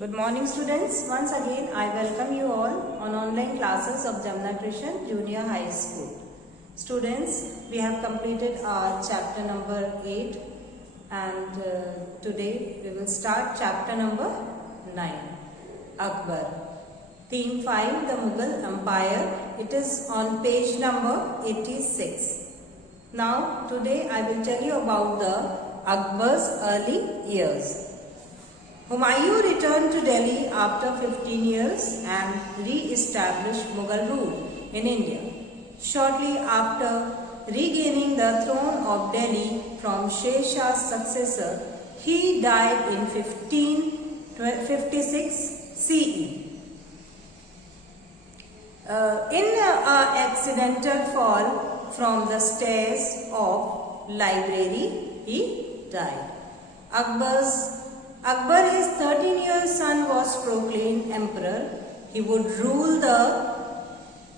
Good morning students. Once again I welcome you all on online classes of Jamna Krishan Junior High School. Students, we have completed our chapter number 8 and today we will start chapter number 9, Akbar. Theme 5, the Mughal Empire. It is on page number 86. Now today I will tell you about the Akbar's early years. Humayun returned to Delhi after 15 years and re-established Mughal rule in India. Shortly after regaining the throne of Delhi from Sher Shah's successor, he died in 1556 CE. In an accidental fall from the stairs of library, he died. Akbar, his 13-year-old son, was proclaimed emperor. He would rule the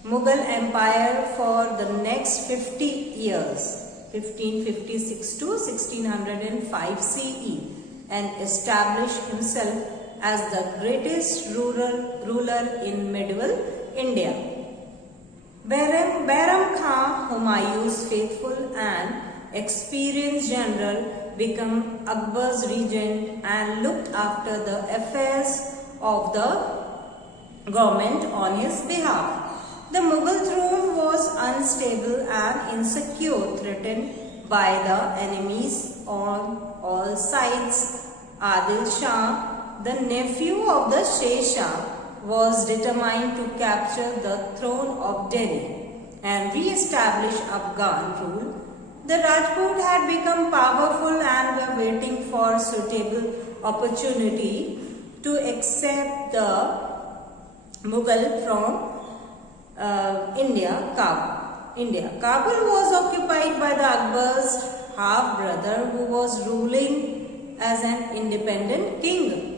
Mughal Empire for the next 50 years, 1556 to 1605 CE, and establish himself as the greatest ruler in medieval India. Bairam Khan, Humayun's faithful and experienced general, became Akbar's regent and looked after the affairs of the government on his behalf. The Mughal throne was unstable and insecure, threatened by the enemies on all sides. Adil Shah, the nephew of the Sher Shah, was determined to capture the throne of Delhi and re-establish Afghan rule. The Rajput had become powerful and were waiting for suitable opportunity to accept the Mughal from India, Kabul. Kabul was occupied by the Akbar's half-brother who was ruling as an independent king.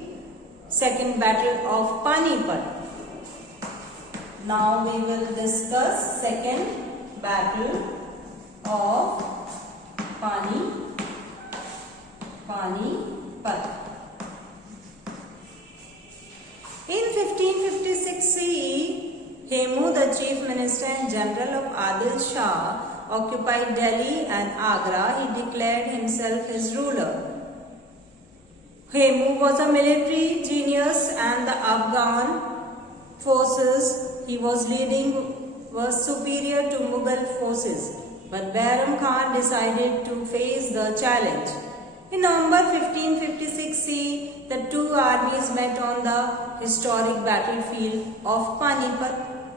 Second Battle of Panipat. Now we will discuss Second Battle of Panipat. In 1556 CE, Hemu, the chief minister and general of Adil Shah, occupied Delhi and Agra. He declared himself his ruler. Hemu was a military genius and the Afghan forces he was leading were superior to Mughal forces. But Bairam Khan decided to face the challenge. In November 1556 CE, the two armies met on the historic battlefield of Panipat,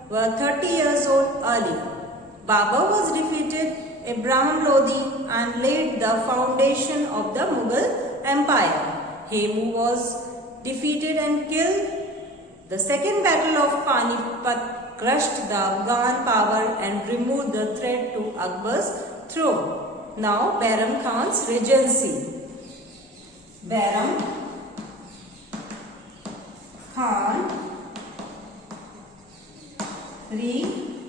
were 30 years old earlier. Babur was defeated, Ibrahim Lodi, and laid the foundation of the Mughal Empire. Hemu was defeated and killed. The second battle of Panipat crushed the Afghan power and removed the threat to Akbar's throne. Now Bairam Khan's regency. Bairam Khan regency.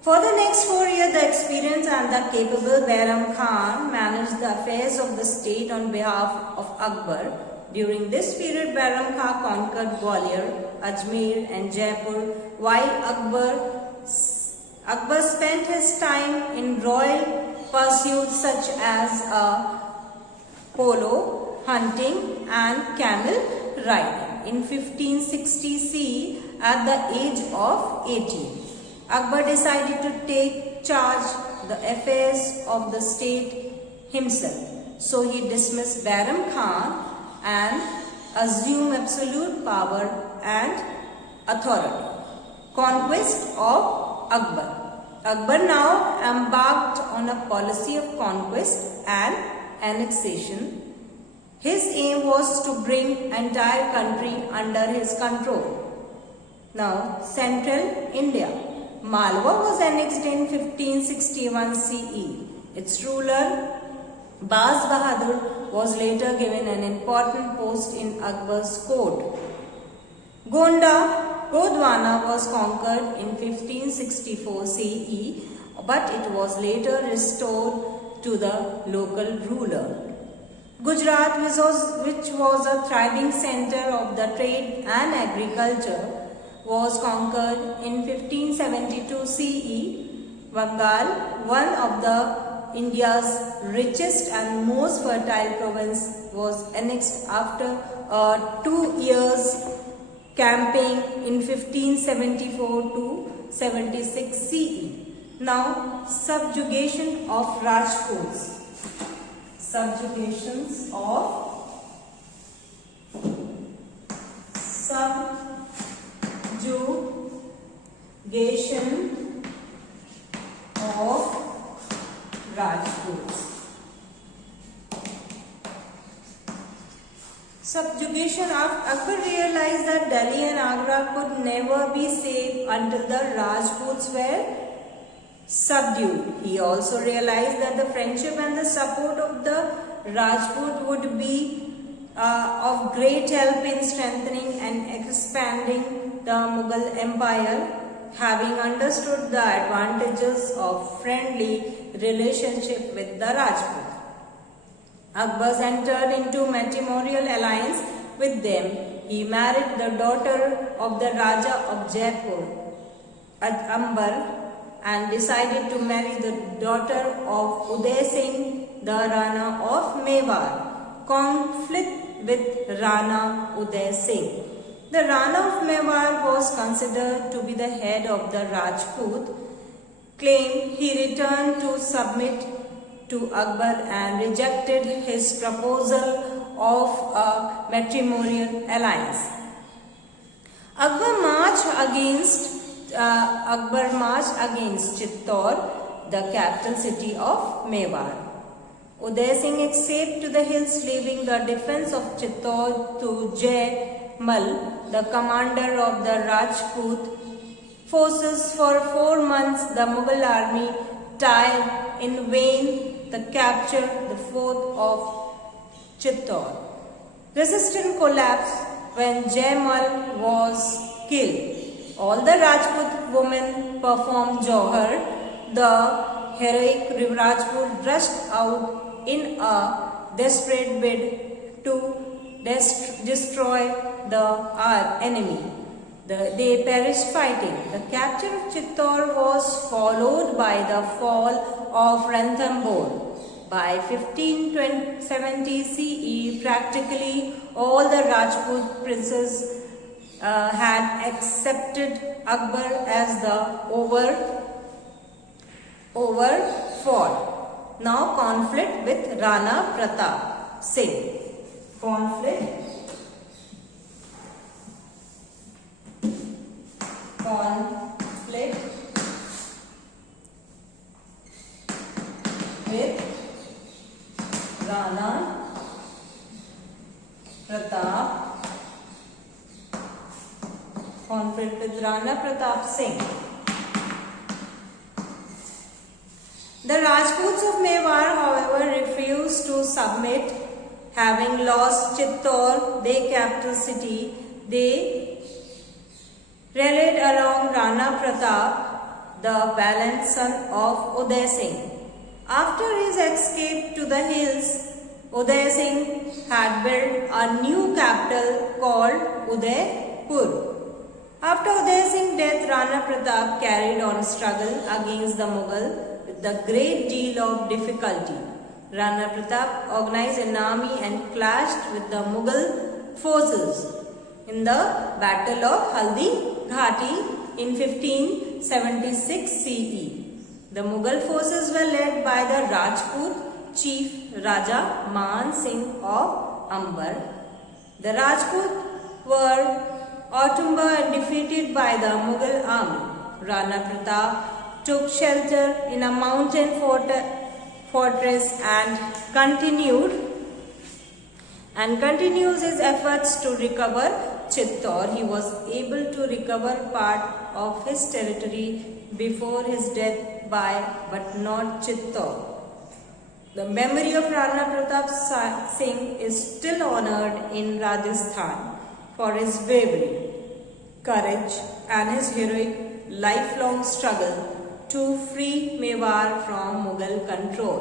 For the next 4 years, the experienced and the capable Bairam Khan managed the affairs of the state on behalf of Akbar. During this period, Bairam Khan conquered Gwalior, Ajmer and Jaipur, while Akbar spent his time in royal pursuits such as polo, hunting and camel riding. In 1560 CE, at the age of 18, Akbar decided to take charge the affairs of the state himself. So he dismissed Bairam Khan and assumed absolute power and authority. Conquest of Akbar. Akbar now embarked on a policy of conquest and annexation. His aim was to bring entire country under his control. Now, Central India. Malwa was annexed in 1561 CE. Its ruler, Baz Bahadur, was later given an important post in Akbar's court. Gondwana was conquered in 1564 CE, but it was later restored to the local ruler. Gujarat, which was a thriving center of the trade and agriculture, was conquered in 1572 CE. Bengal, one of the India's richest and most fertile province, was annexed after a 2 years campaign in 1574 to 76 CE. Now, subjugation of Rajputs. Subjugation of Rajputs. Subjugation of Akbar realized that Delhi and Agra could never be safe until the Rajputs were subdued. He also realized that the friendship and the support of the Rajput would be of great help in strengthening and expanding the Mughal Empire. Having understood the advantages of friendly relationship with the Rajput, Akbar entered into matrimonial alliance with them. He married the daughter of the Raja of Jaipur, Ambar, and decided to marry the daughter of Uday Singh, the Rana of Mewar. Conflict with Rana Uday Singh. The Rana of Mewar was considered to be the head of the Rajput claim. He returned to submit to Akbar and rejected his proposal of a matrimonial alliance. Akbar marched against Chittor, the capital city of Mewar. Uday Singh escaped to the hills, leaving the defense of Chittor to Jaimal, the commander of the Rajput forces. For 4 months, the Mughal army tried in vain to capture the fort of Chittor. Resistance collapsed when Jaimal was killed. All the Rajput women performed Johar. The heroic Rajput rushed out in a desperate bid to destroy the enemy. They perished fighting. The capture of Chittor was followed by the fall of Ranthambore. By 1570 CE, practically all the Rajput princes had accepted Akbar as the overfall. Now, conflict with Rana Pratap Singh. Conflict with Rana Pratap. Conflict with Rana Pratap Singh. The Rajputs of Mewar, however, refused to submit. Having lost Chittor, their capital city, they rallied along Rana Pratap, the valiant son of Uday Singh. After his escape to the hills, Uday Singh had built a new capital called Udaipur. After Uday Singh's death, Rana Pratap carried on a struggle against the Mughal with a great deal of difficulty. Rana Pratap organized an army and clashed with the Mughal forces in the Battle of Haldi Ghati in 1576 CE. The Mughal forces were led by the Rajput chief Raja Man Singh of Ambar. The Rajput were outnumbered and defeated by the Mughal army. Rana Pratap took shelter in a mountain fortress and continues his efforts to recover Chittor. He was able to recover part of his territory before his death but not Chittor. The memory of Rana Pratap Singh is still honored in Rajasthan for his bravery, courage and his heroic lifelong struggle to free Mewar from Mughal control.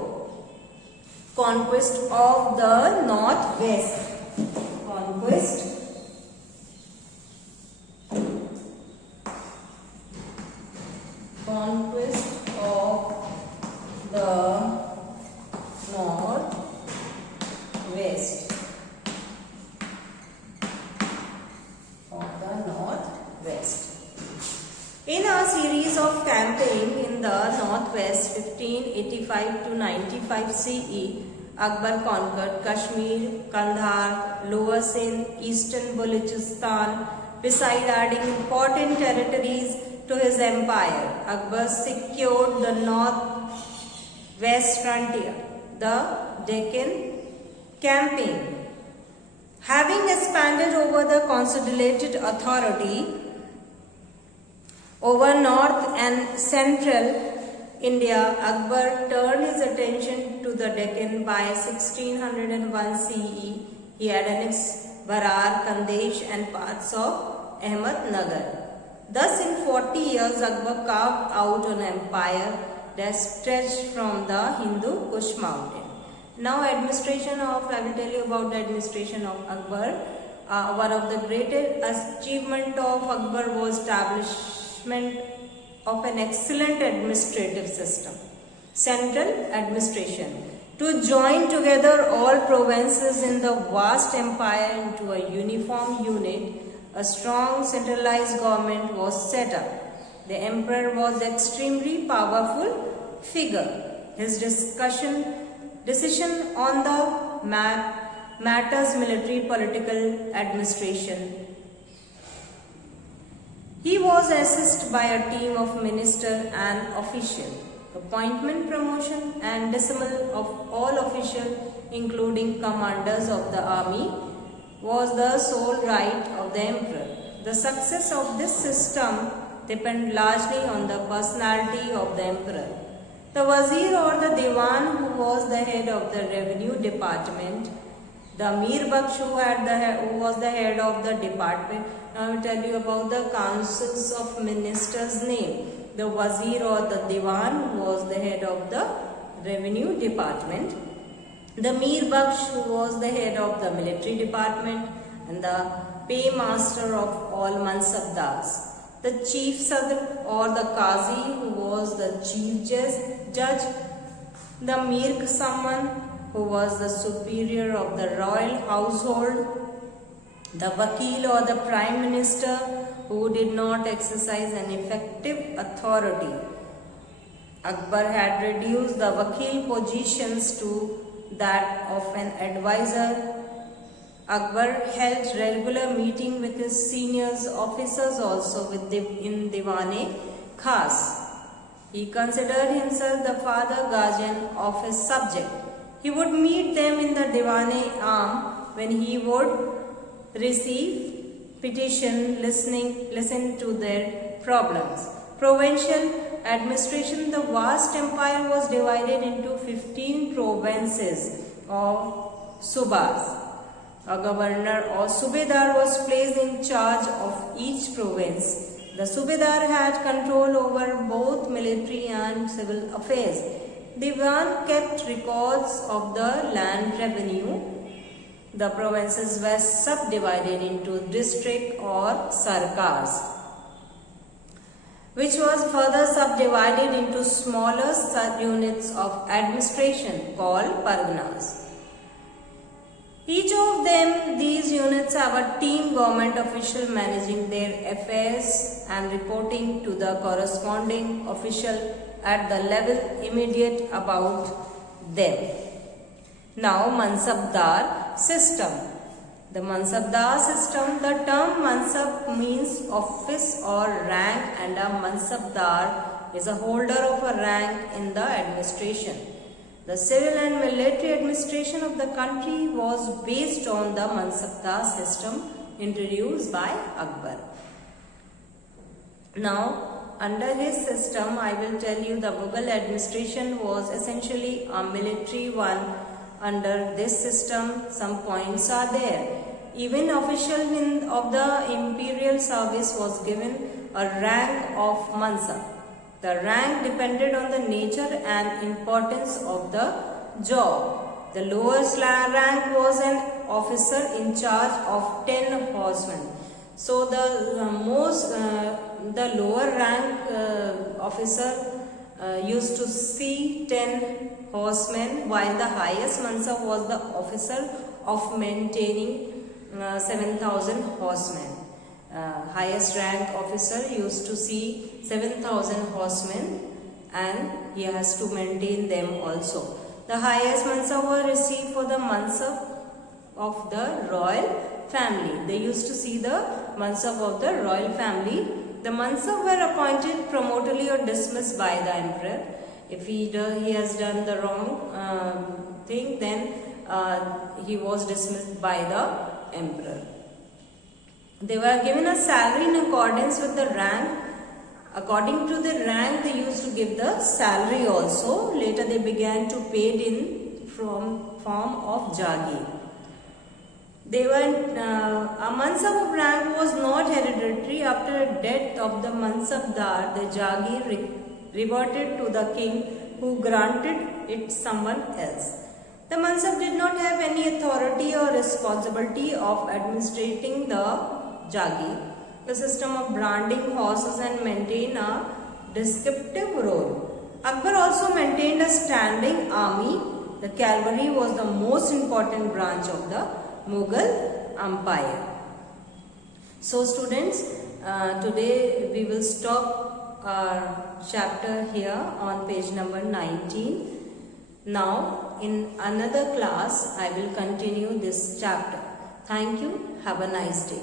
conquest of the northwest. Conquest of the northwest. In a series of campaigns in the northwest 1585 to 95 CE, Akbar conquered Kashmir, Kandahar, Lower Sindh, Eastern Balochistan, beside adding important territories to his empire. Akbar secured the north-west frontier, the Deccan campaign. Having expanded over the consolidated authority over north and central India, Akbar turned his attention to the Deccan by 1601 CE. He had annexed Berar, Khandesh and parts of Ahmednagar. Thus in 40 years, Akbar carved out an empire that stretched from the Hindu Kush mountain. Now I will tell you about the administration of Akbar. One of the greatest achievement of Akbar was establishment of an excellent administrative system. Central administration. To join together all provinces in the vast empire into a uniform unit, a strong centralized government was set up. The emperor was an extremely powerful figure. His decision on the matters military, political, administration. He was assisted by a team of minister and official. Appointment, promotion and dismissal of all officials, including commanders of the army, was the sole right of the emperor. The success of this system depended largely on the personality of the emperor. The Wazir or the Diwan, who was the head of the revenue department, the Mir Baksh, who was the head of the department. Now I will tell you about the councils of ministers' name. The Wazir or the Diwan, who was the head of the revenue department. The Mir Baksh, who was the head of the military department, and the paymaster of all mansabdars. The chief sadr or the Qazi, who was the chief judge. The Mir Samman, who was the superior of the royal household. The Vakil or the prime minister, who did not exercise an effective authority. Akbar had reduced the Vakil positions to that of an advisor. Akbar held regular meeting with his seniors officers also in Diwan-e Khas. He considered himself the father guardian of his subject. He would meet them in the Diwan-e Aam when he would receive petition, listen to their problems. Provincial administration. The vast empire was divided into 15 provinces of subas. A governor or subedar was placed in charge of each province. The subedar had control over both military and civil affairs. Diwan kept records of the land revenue. The provinces were subdivided into district or sarkars, which was further subdivided into smaller subunits of administration called parganas. Each of these units have a team government official managing their affairs and reporting to the corresponding official at the level immediate about them. Now, Mansabdar system. The Mansabdar system, the term Mansab means office or rank, and a Mansabdar is a holder of a rank in the administration. The civil and military administration of the country was based on the Mansabdar system introduced by Akbar. Now, under his system, I will tell you the Mughal administration was essentially a military one. Under this system, some points are there. Even official of the imperial service was given a rank of Mansab. The rank depended on the nature and importance of the job. The lowest rank was an officer in charge of 10 horsemen. So the lower rank officer used to see 10 horsemen, while the highest mansab was the officer of maintaining 7,000 horsemen. Highest rank officer used to see 7,000 horsemen, and he has to maintain them also. The highest mansab were received for the mansab of the royal family. They used to see the mansab of the royal family. The mansab were appointed promotorly or dismissed by the emperor. If he has done the wrong thing, then he was dismissed by the emperor. They were given a salary in accordance with the rank. According to the rank, they used to give the salary also. Later they began to pay it in from form of jagir. They were a mansab of rank was not hereditary. After the death of the mansabdar, the jagir reverted to the king, who granted it someone else. The mansab did not have any authority or responsibility of administrating the jagir. The system of branding horses and maintained a descriptive role. Akbar also maintained a standing army. The cavalry was the most important branch of the Mughal Empire. So students, today we will stop our chapter here on page number 19. Now in another class I will continue this chapter. Thank you. Have a nice day.